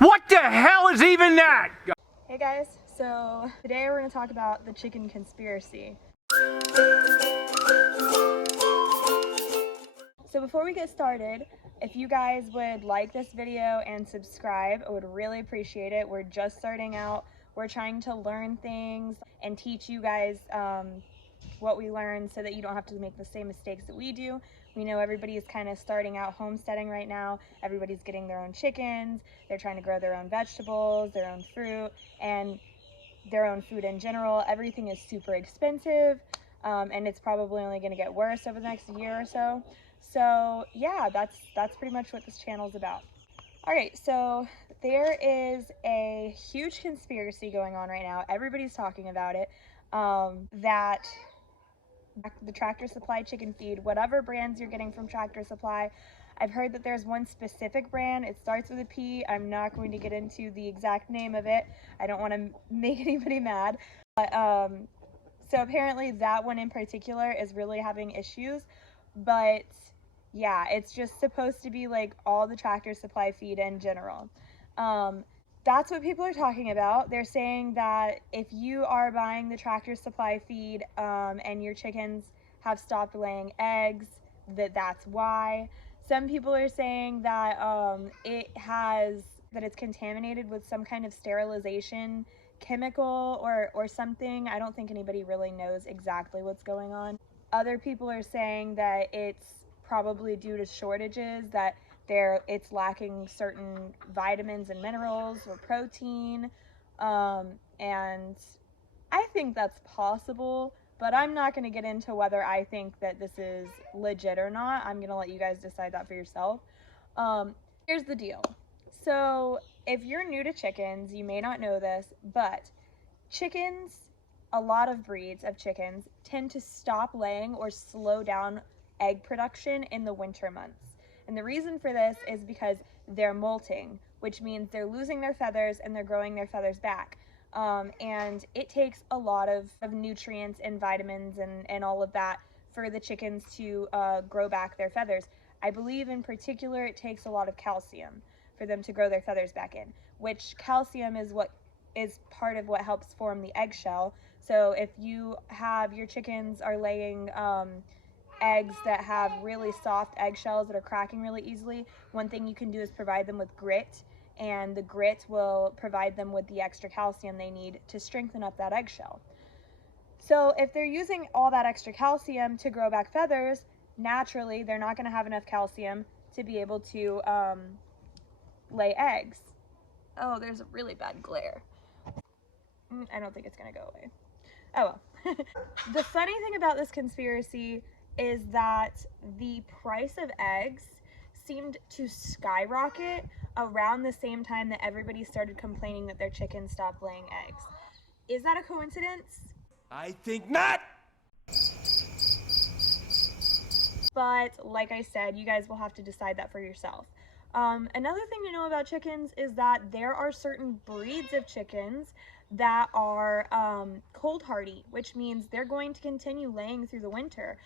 What the hell is even that? Hey guys, so today we're going to talk about the chicken conspiracy. So before we get started, if you guys would like this video and subscribe, I would really appreciate it. We're just starting out. We're trying to learn things and teach you guys what we learned so that you don't have to make the same mistakes that we do. We know everybody is kind of starting out homesteading right now. Everybody's getting their own chickens. They're trying to grow their own vegetables, their own fruit, and their own food in general. Everything is super expensive, and it's probably only going to get worse over the next year or so. So yeah, that's pretty much what this channel is about. All right, so there is a huge conspiracy going on right now. Everybody's talking about it, that the Tractor Supply chicken feed, whatever brands you're getting from Tractor Supply, I've heard that there's one specific brand. It starts with a P. I'm not going to get into the exact name of it. I don't want to make anybody mad. But so apparently that one in particular is really having issues. But yeah, it's just supposed to be like all the Tractor Supply feed in general. That's what people are talking about. They're saying that if you are buying the Tractor Supply feed and your chickens have stopped laying eggs, that's why. Some people are saying that it's contaminated with some kind of sterilization chemical or something. I don't think anybody really knows exactly what's going on. Other people are saying that it's probably due to shortages, that it's lacking certain vitamins and minerals or protein, and I think that's possible, but I'm not going to get into whether I think that this is legit or not. I'm going to let you guys decide that for yourself. Here's the deal. So if you're new to chickens, you may not know this, but chickens, a lot of breeds of chickens, tend to stop laying or slow down egg production in the winter months. And the reason for this is because they're molting, which means they're losing their feathers and they're growing their feathers back. And it takes a lot of nutrients and vitamins and all of that for the chickens to grow back their feathers. I believe in particular it takes a lot of calcium for them to grow their feathers back in, which calcium is what is part of what helps form the eggshell. So if you have your chickens are laying eggs that have really soft eggshells that are cracking really easily, one thing you can do is provide them with grit, and the grit will provide them with the extra calcium they need to strengthen up that eggshell. So if they're using all that extra calcium to grow back feathers, naturally they're not going to have enough calcium to be able to lay eggs. Oh, there's a really bad glare. I don't think it's going to go away. Oh well. The funny thing about this conspiracy is that the price of eggs seemed to skyrocket around the same time that everybody started complaining that their chickens stopped laying eggs. Is that a coincidence? I think not. But like I said, you guys will have to decide that for yourself. Another thing to know about chickens is that there are certain breeds of chickens that are cold hardy, which means they're going to continue laying through the winter.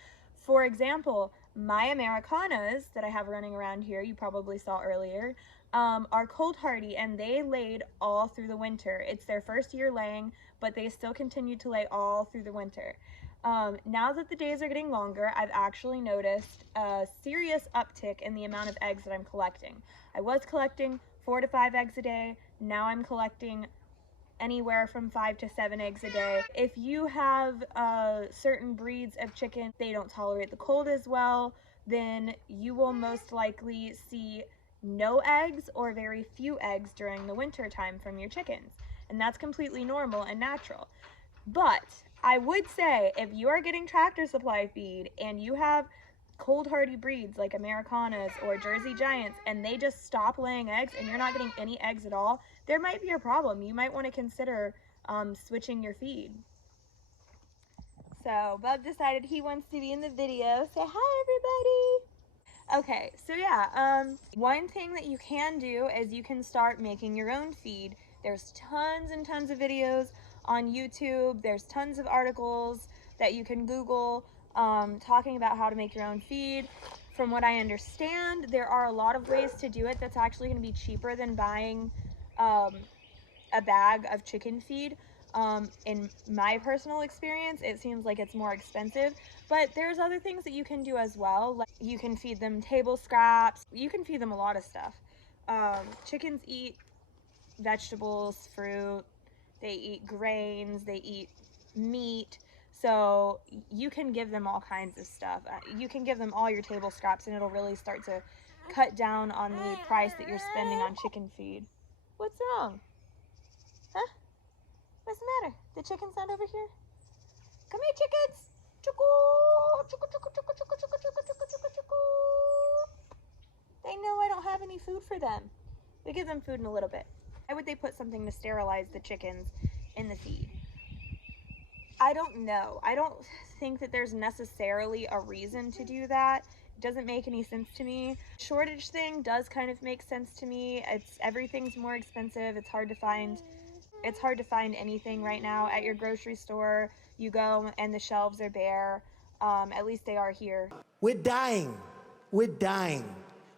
For example, my Americanas that I have running around here, you probably saw earlier, are cold hardy, and they laid all through the winter. It's their first year laying, but they still continue to lay all through the winter. Now that the days are getting longer, I've actually noticed a serious uptick in the amount of eggs that I'm collecting. I was collecting 4 to 5 eggs a day. Now I'm collecting anywhere from 5 to 7 eggs a day. If you have certain breeds of chicken, they don't tolerate the cold as well, then you will most likely see no eggs or very few eggs during the winter time from your chickens. And that's completely normal and natural. But I would say if you are getting Tractor Supply feed and you have cold hardy breeds like Americanas or Jersey Giants and they just stop laying eggs and you're not getting any eggs at all, there might be a problem. You might want to consider switching your feed. So Bub decided he wants to be in the video. Say hi, everybody. Okay, so yeah, one thing that you can do is you can start making your own feed. There's tons and tons of videos on YouTube. There's tons of articles that you can Google talking about how to make your own feed. From what I understand, there are a lot of ways to do it that's actually going to be cheaper than buying a bag of chicken feed. In my personal experience, it seems like it's more expensive, but there's other things that you can do as well. Like you can feed them table scraps, you can feed them a lot of stuff. Chickens eat vegetables, fruit, they eat grains, they eat meat. So you can give them all kinds of stuff. You can give them all your table scraps and it'll really start to cut down on the price that you're spending on chicken feed. What's wrong? Huh? What's the matter? The chicken's not over here? Come here, chickens! They know I don't have any food for them. We give them food in a little bit. Why would they put something to sterilize the chickens in the feed? I don't know. I don't think that there's necessarily a reason to do that. It doesn't make any sense to me. Shortage thing does kind of make sense to me. Everything's more expensive. It's hard to find anything right now at your grocery store. You go and the shelves are bare. At least they are here. We're dying. We're dying.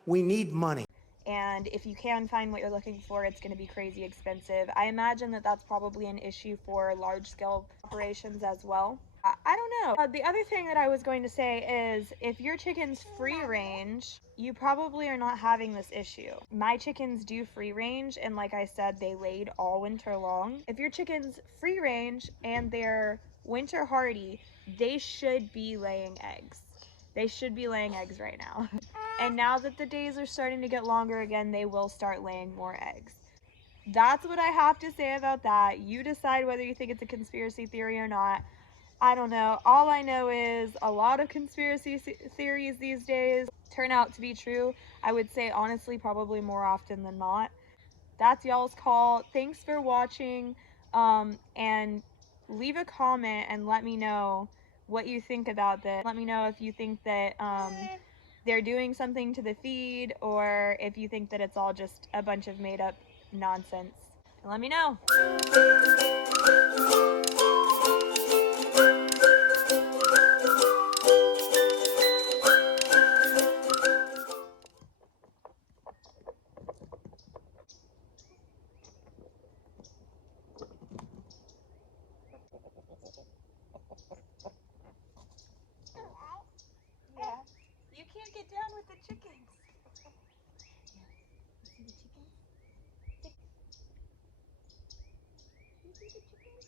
We need money. And if you can find what you're looking for, it's going to be crazy expensive. I imagine that that's probably an issue for large-scale operations as well. I don't know. The other thing that I was going to say is if your chicken's free range, you probably are not having this issue. My chickens do free range, and like I said, they laid all winter long. If your chicken's free range and they're winter hardy, they should be laying eggs. They should be laying eggs right now. And now that the days are starting to get longer again, they will start laying more eggs. That's what I have to say about that. You decide whether you think it's a conspiracy theory or not. I don't know. All I know is a lot of conspiracy theories these days turn out to be true. I would say honestly probably more often than not. That's y'all's call. Thanks for watching, and leave a comment and let me know what you think about this. Let me know if you think that they're doing something to the feed or if you think that it's all just a bunch of made up nonsense. And let me know. Yeah, you can't get down with the chickens. See the chickens? You see the chickens?